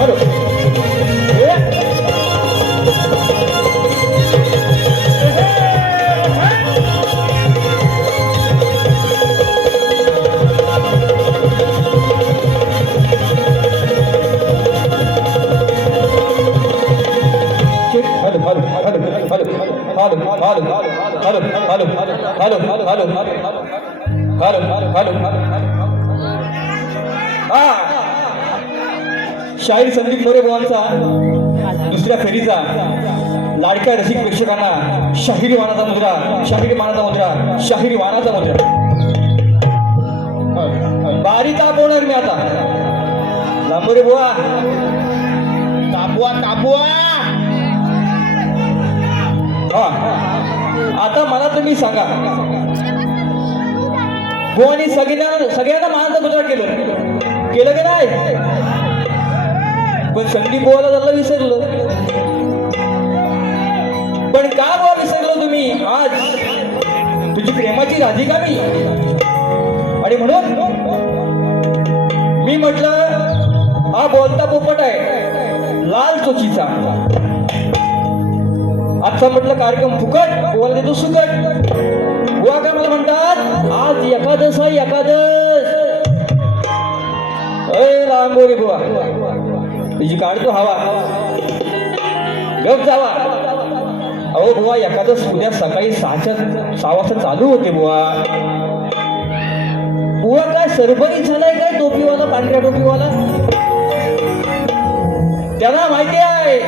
Hallum, hallum, hallum, hallum, hallum, hallum, hallum, hallum, hallum, hallum, hallum, hallum, शाहीर संदीप मोरे बुवांचा दुसऱ्या फेरीचा लाडक्या रसिक प्रेक्षकांना शाहिरी वानाचा मुद्रा शाहिरी मानाचा मुद्रा शाहिरी वानाचा मुद्रा. बारी तापवणार मी आता. लांबोरे बुवा. तापवा तापवा हा. आता मला तुम्ही सांगा. बुवानी सगळ्यांना सगळ्यांना मानाचा मुद्रा केलं. केलं की नाही? पण संदीप पोहायला त्याला विसरलं. पण का बुवा विसरलो तुम्ही? आज. तुझी प्रेमाची राधिका मी? आणि म्हणून मी म्हटलं हा बोलता पोपट आहे. लाल चोचीचा. आजचा म्हटलं कार्यक्रम फुकट बोला तो सुकट. बुवा का मला म्हणतात? आज एकादश आहे एकादश अय लांबोरी बुवा. तुझी काढतो हवा गप जावा अहो बुवा एखादं उद्या सकाळी सहाच्या सहा वाजता चालू होते बुवा बुवा काय सरबरी झालाय काय टोपीवाला पांढऱ्या टोपीवाला त्याला माहिती आहे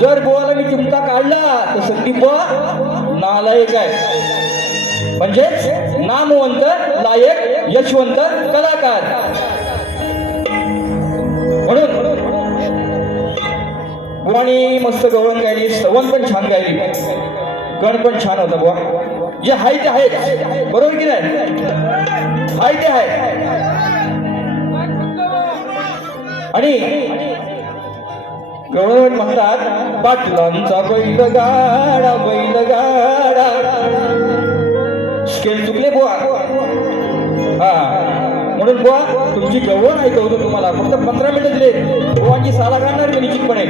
जर बुवाला मी चिमटा काढला तर संदीप बुवा नालायक आहे म्हणजेच नामवंत लायक यशवंत कलाकार बुवानी मस्त गवळण गायली सवन पण छान गायली. गण पण छान होता बुवा. जे आहे ते आहे बरोबर की नाही? आहे ते आहे आणि गवळण म्हणतात पाटलांचा बैल गाडा स्केल चुकले बुवा. हा. म्हणून बुवा तुमची गवळण ऐकवतो तुम्हाला. फक्त पंधरा मिनिटं दिले बुवांची साला काढणार मी निश्चितपणे.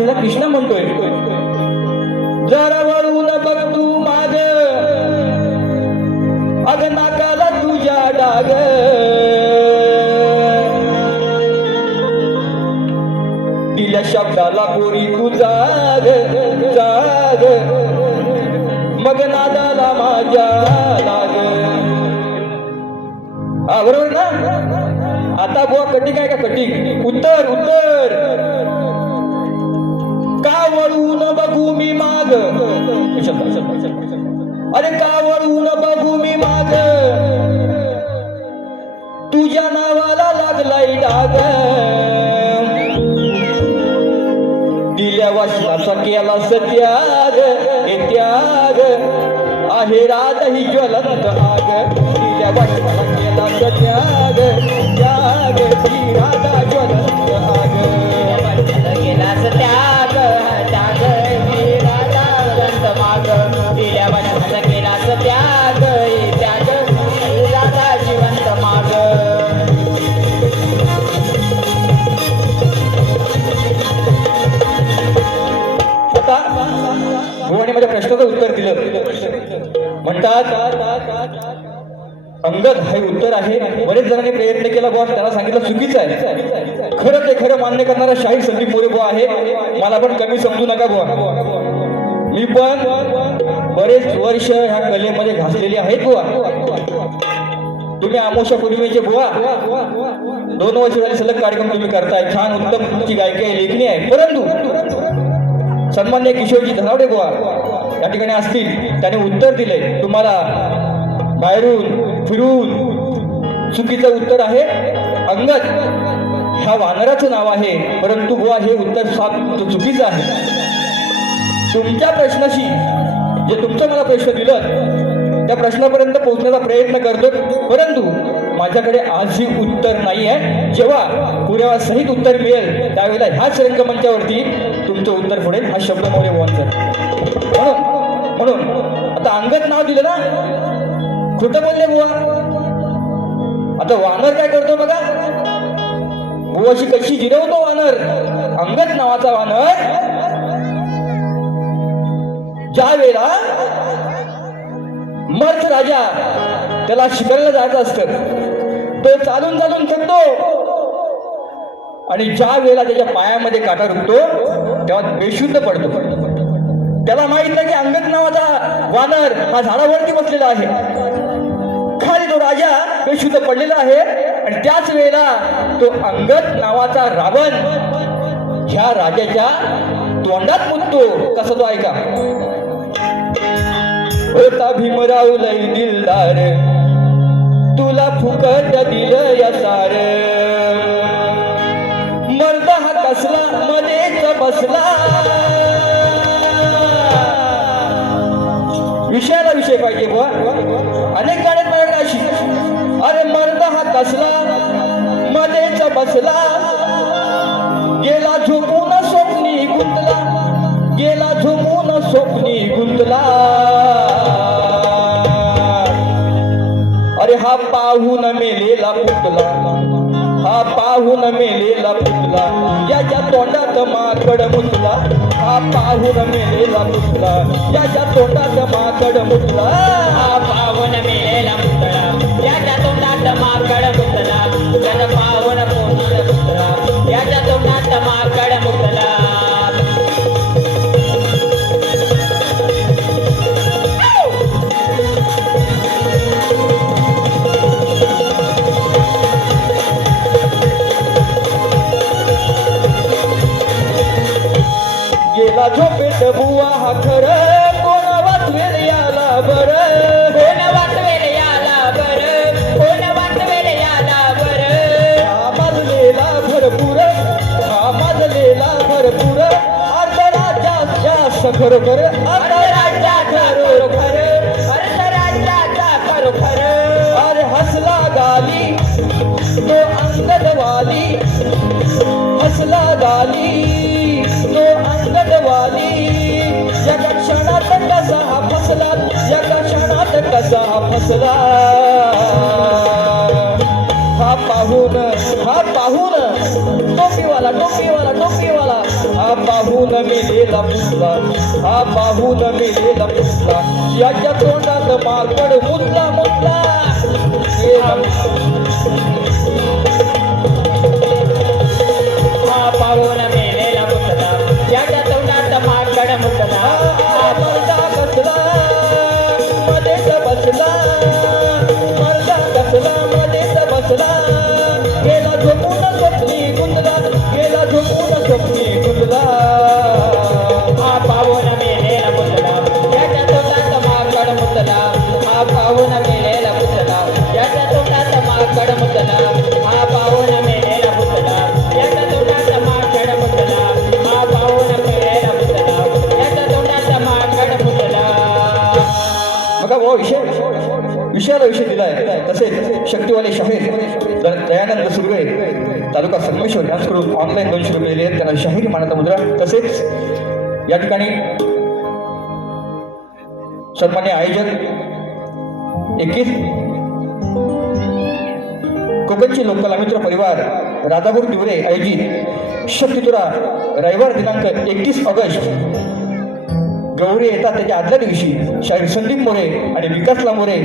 आपल्याला कृष्ण म्हणतोय. अरे का वळून बघू मी माग. तुझ्या नावाला लागलाय डाग. दिल्या वचनाचा केला सत्याग. हे त्याग. आहे राध ही ज्वलंत आग. दिल्या वचनाचा केला सत्याग. त्याग ही राधा जणांनी प्रयत्न केला बुवा त्याला सांगितलं चुकीचं आहे. खरं ते खरं मान्य करणारा शाहीर संदीप मोरे बुवा आहे. मला पण कमी समजू नका बुवा. मी पण बरेच वर्ष ह्या कलेमध्ये घासलेली आहेत बुवा. तुम्ही आमोशा पूर्वीचे बुवा. दोन वर्ष झाले सलग कार्यक्रम तुम्ही करताय. छान उत्तम तुमची गायकी आहे लेखणी आहे. परंतु सन्मान्य किशोरजी धनावडे बुवा या ठिकाणी असतील. त्याने उत्तर दिले तुम्हाला बाहेरून फिरून चुकीचं उत्तर आहे. अंगद ह्या वानराचं नाव आहे परंतु बुवा हे उत्तर साफ चुकीचं आहे. तुमच्या प्रश्नाशी जे तुमचं मला प्रश्न दिलं त्या प्रश्नापर्यंत पोहोचण्याचा प्रयत्न करतो परंतु माझ्याकडे आजही उत्तर नाही आहे. जेव्हा पुरावा सहित उत्तर मिळेल त्यावेळेला ह्याच रंगमंचावरती तुमचं उत्तर पुढे हा शब्द मोरे वॉन्सर म्हणून म्हणून आता अंगद नाव दिलं ना? खोटं बोलले बुवा. आता वानर काय करतो बघा? बुवाशी कशी जिरवतो वानर? अंगद नावाचा वानर. ज्या वेळेला मर्थ राजा त्याला शिकायला जायचं असतं तो चालून चालून थकतो आणि ज्या वेळेला त्याच्या पायामध्ये काटा रुकतो तेव्हा बेशुद्ध पडतो. त्याला माहीत नाही की अंगद नावाचा वानर हा झाडावरती बसलेला आहे. राजा बेशुद्ध पडलेला आहे. आणि त्याच वेळेला तो अंगद नावाचा रावण ह्या राजाच्या तोंडात मुततो कसा तो ऐका होता भीमराव लय दिलदार. तुला फुकट दिलं या सार मर्द हा कसला मध्येच बसला. विषयाला विषय पाहिजे बुवा. अनेक गाण्यात अरे मर्द हा कसला मध्येच बसला. गेला झोपून स्वप्नी गुंतला गेला झोपून स्वप्नी गुंतला. अरे हा पाहून मेलेला पुतला हा पाहून मेलेला पुतला याच्या तोंडात माकड मुतला. हा पाहून मेलेला पुतला याच्या तोंडात माकड मुतला. हा पावन मेलेला पुतला. याच्या टोपीवाला टोपीवाला टोपीवाला. हा पाहून मेलेला पुसला हा पाहून मेलेला पुसला याच्या तोंडात माकड मुतला मुतला हा पाहून करून ऑनलाईन दोनशे रुपये दिले आहेत त्यांना शाहीर मानाचा मुद्रा. तसेच या ठिकाणी सन्मान्य आयोजक एकवीस कोकणची लोककलामित्र परिवार राधापूर तिवरे आयोजित शक्तितुरा रविवार दिनांक एकतीस ऑगस्ट गौरी येतात. त्याच्या आदल्या दिवशी शाहीर संदीप मोरे आणि विकासला मोरे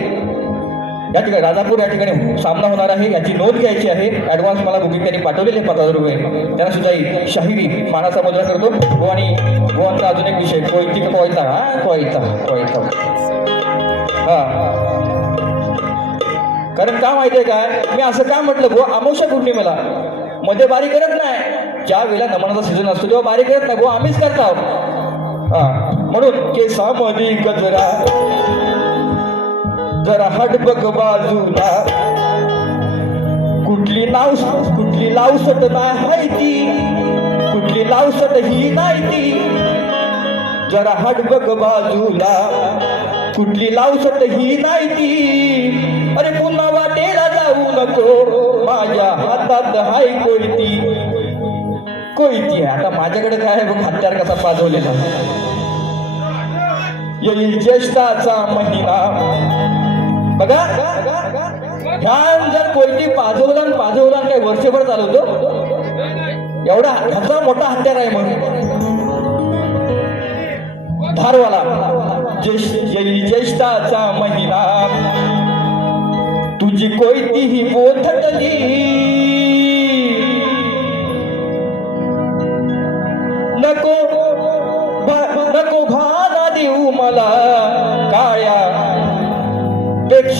या ठिकाणी राजापूर या ठिकाणी सामना होणार आहे. याची नोंद घ्यायची आहे. ॲडव्हान्स मला बुकिंग त्यांनी पाठवलेले पाच हजार रुपये. त्यांना सुद्धा शाहिरी मानाचा मुद्रा करतो. गो आणि हो गोवांचा अजून एक विषय. कोयती का कोयता? हा कोयता कोयता. हा. कारण का माहितीये काय मी असं का म्हटलं? गो अमावस्या पौर्णिमेला. मध्ये बारी करत नाही. ज्या वेळेला नमनाचा सीझन असतो तेव्हा बारी करत नाही. गो आम्हीच करतो हा. म्हणून केसामध्ये गजरा जरा हट बघ बाजूला. कुठली नाव कुठली लावसट नाही ती. कुठली लावसट ही नाही ती. जरा हट बघ बाजूला. कुठली लावसट ही नाही ती. अरे पुन्हा वाटेला जाऊ नको. माझ्या हातात हाय कोयती. कोयती आहे. आता माझ्याकडे काय आहे बघ हत्यार कसा पाजवलेला. येईल ज्येष्ठाचा महिना. बघा ह्यान जर कोयती पाजवला आणि पाजवला आणि काय वर्षभर चालवतो एवढा ह्याचा मोठा हत्यार आहे मग. धारवाला ज्येष्ठाचा महिना तुझी कोयती ही पोथटली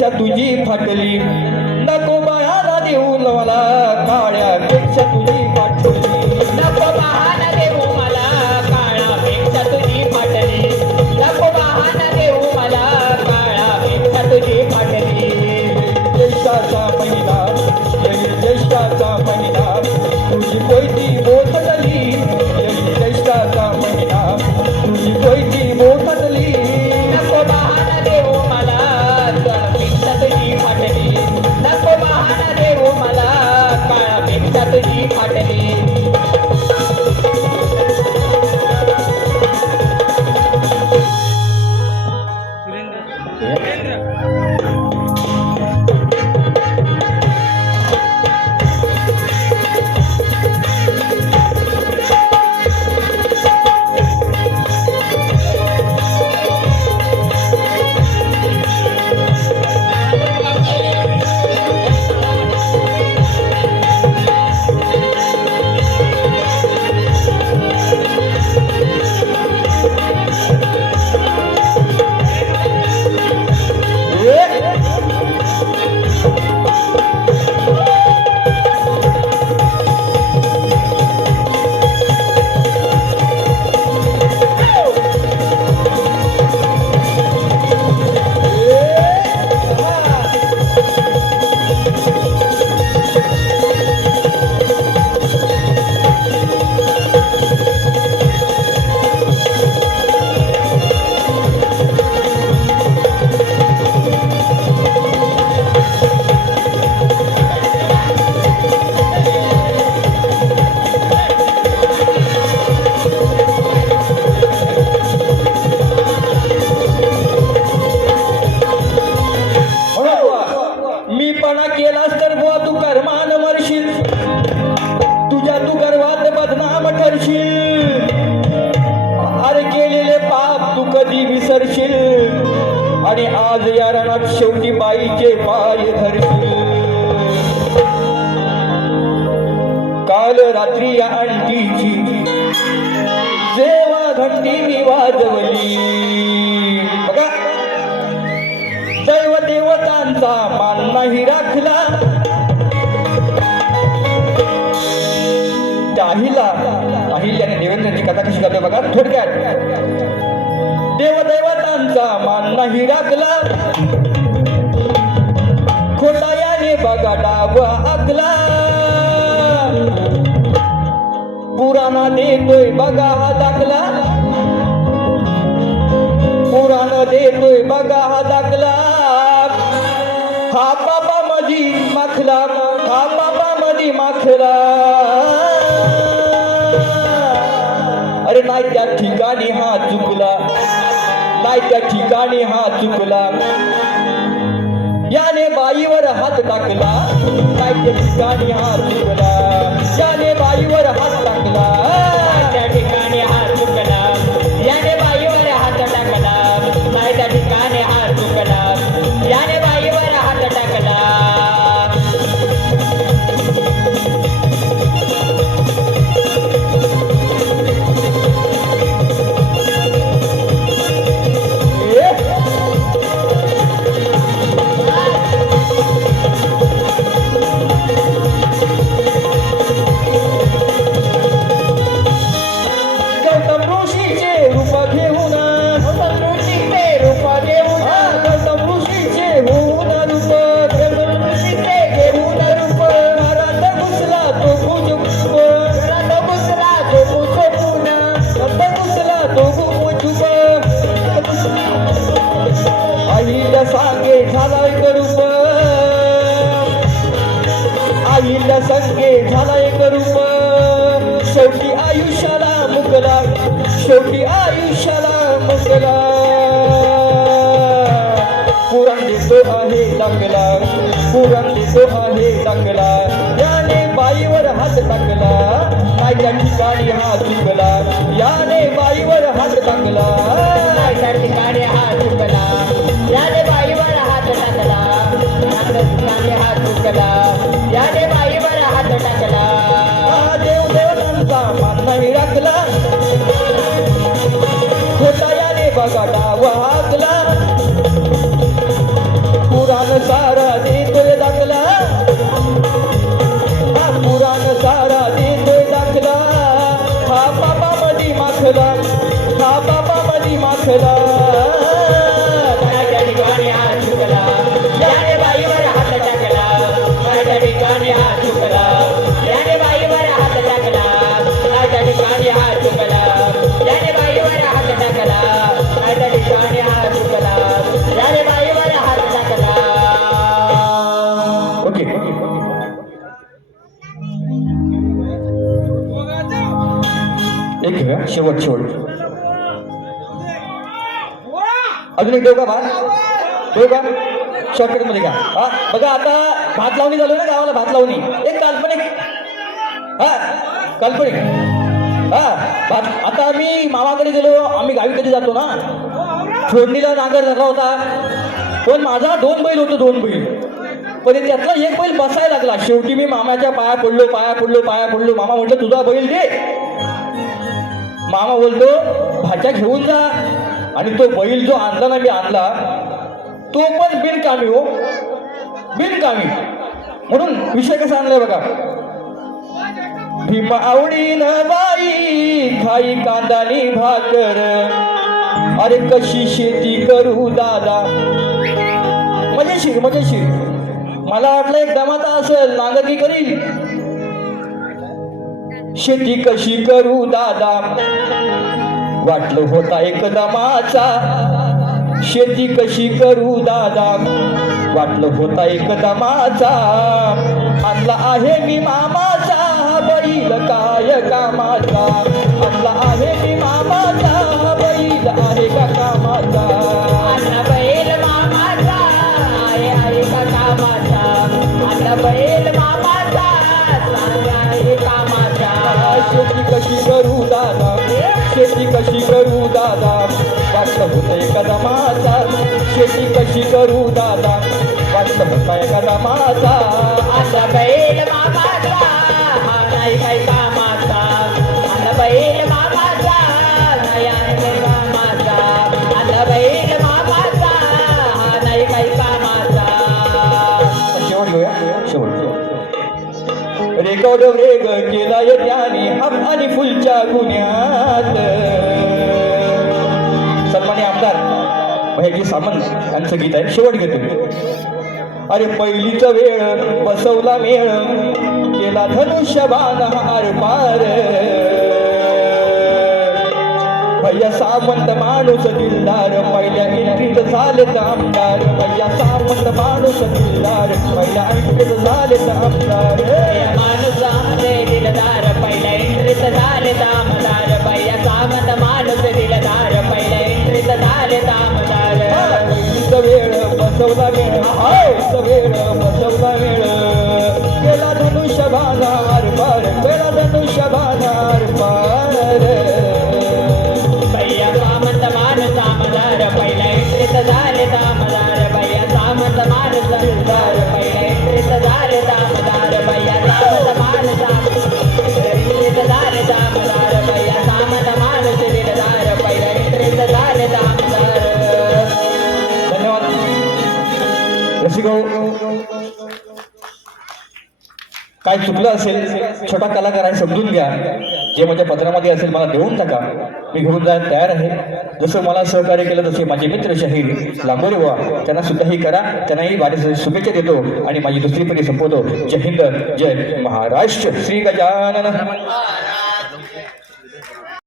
पेक्षा तुझी फाटली. नको बहाना देऊन मला काळ्या पेक्षा तुझी फाटली. नको बहाना आईचे पाय धरतील काल रात्री या आणखीची जेव्हा घंटी मी वाजवली. बघा. दैव देवतांचा मान नाही राखला. त्याहीला अहिल्याने देवेंद्रांची कथा कशी करते बघा थोडक्यात. देवदैवतांचा मान नाही राखला. बघा पुराणा देतोय बघा हा दाखला. पुराणा देतोय बघा हा दाखला. हा बाबा मधी माखला. हा बाबा मधी माखला. अरे नाही त्या ठिकाणी हा चुकला. नाही त्या ठिकाणी हा चुकला. याने बाईवर हात टाकला. नाही त्या ठिकाणी हा शिवला याने बाईवर हात टाकला. शॉर्टकटमध्ये का हा बघा आता भात लावणी झालो हो ना गावाला भात लावणी. एक काल्पनिक. हा काल्पनिक. हा भात. आता आम्ही मामाकडे गेलो आम्ही गावी कधी जातो ना? फोडणीला नांगर झाला होता. पण माझा दोन बैल होतो दोन बैल. पण त्यातला एक बैल बसायला लागला. शेवटी मी मामाच्या पाया पडलो पाया पडलो पाया पडलो. मामा म्हटलं तुझा बैल दे. मामा बोलतो भाज्या घेऊन जा. आणि तो बैल जो आणला ना मी आणला तो पण बिनकामी हो. बिनकामी. म्हणून विषय कसा आणलाय बघा. भीमा आवडीन बाई खाई कांदानी भाकर. अरे कशी शेती करू दादा. मजेशीर मजेशीर. मला वाटलं एक दमाता असेल नांगरकी करील. शेती कशी करू दादा. वाटलं होता एक दमाचा शेती कशी करू दादा? वाटलं होता एक दमाचा आणला आहे मी मामाचा बैल काय कामाचा? आणला आहे मी मामाचा. वाटलं होतं एका दमाचा शेती कशी करू दादा? वाटलं होतं एका दमाचा अन्न बैल मामाचा हा नाही काही कामाचा? अन्न बैल मामाचा नाही आहे काही कामाचा. अन्न बैल मामाचा हा नाही काही कामाचा? शेवट घेऊया? शेवट रेकॉर्ड रेग केलाय त्याने हम आणि फुलच्या गुन्ह्यात भैजी सामंत यांचं गीत आहे शेवट घेतो अरे पहिलीच वेळ बसवला मेळ केला धनुष्यबाण हार पार. भैया सामंत माणूस दिलदार पहिल्या एंट्रीत झाले आमदार. भैया सामंत माणूस दिलदार पहिल्या एंट्रीत झाले आमदार. या माणूस आमचे दिलदार पहिल्या एंट्रीत झाले आमदार. भैया सामंत माणूस दिलदार बसवला वेळ हायच वेळ बसवला वेळ. गेला धनुष्य भानार पार गेला धनुष्य भानार पार भैया सामंत माणूस सामदार पहिला एंट्रीत झाले दामदार भैया सामंत माणूस दिलदार चुकलं असेल छोटा कलाकार आहे समजून घ्या. जे माझ्या पत्रामध्ये असेल मला देऊन टाका. मी घेऊन जायला तयार आहे. जसं मला सहकार्य केलं तसे माझे मित्र शाहीर लांबोरे व्हा त्यांना सुद्धाही करा. त्यांनाही वाढीसाठी शुभेच्छा देतो आणि माझी दुसरी पिढी संपवतो. जय हिंद जय महाराष्ट्र. श्री गजानन.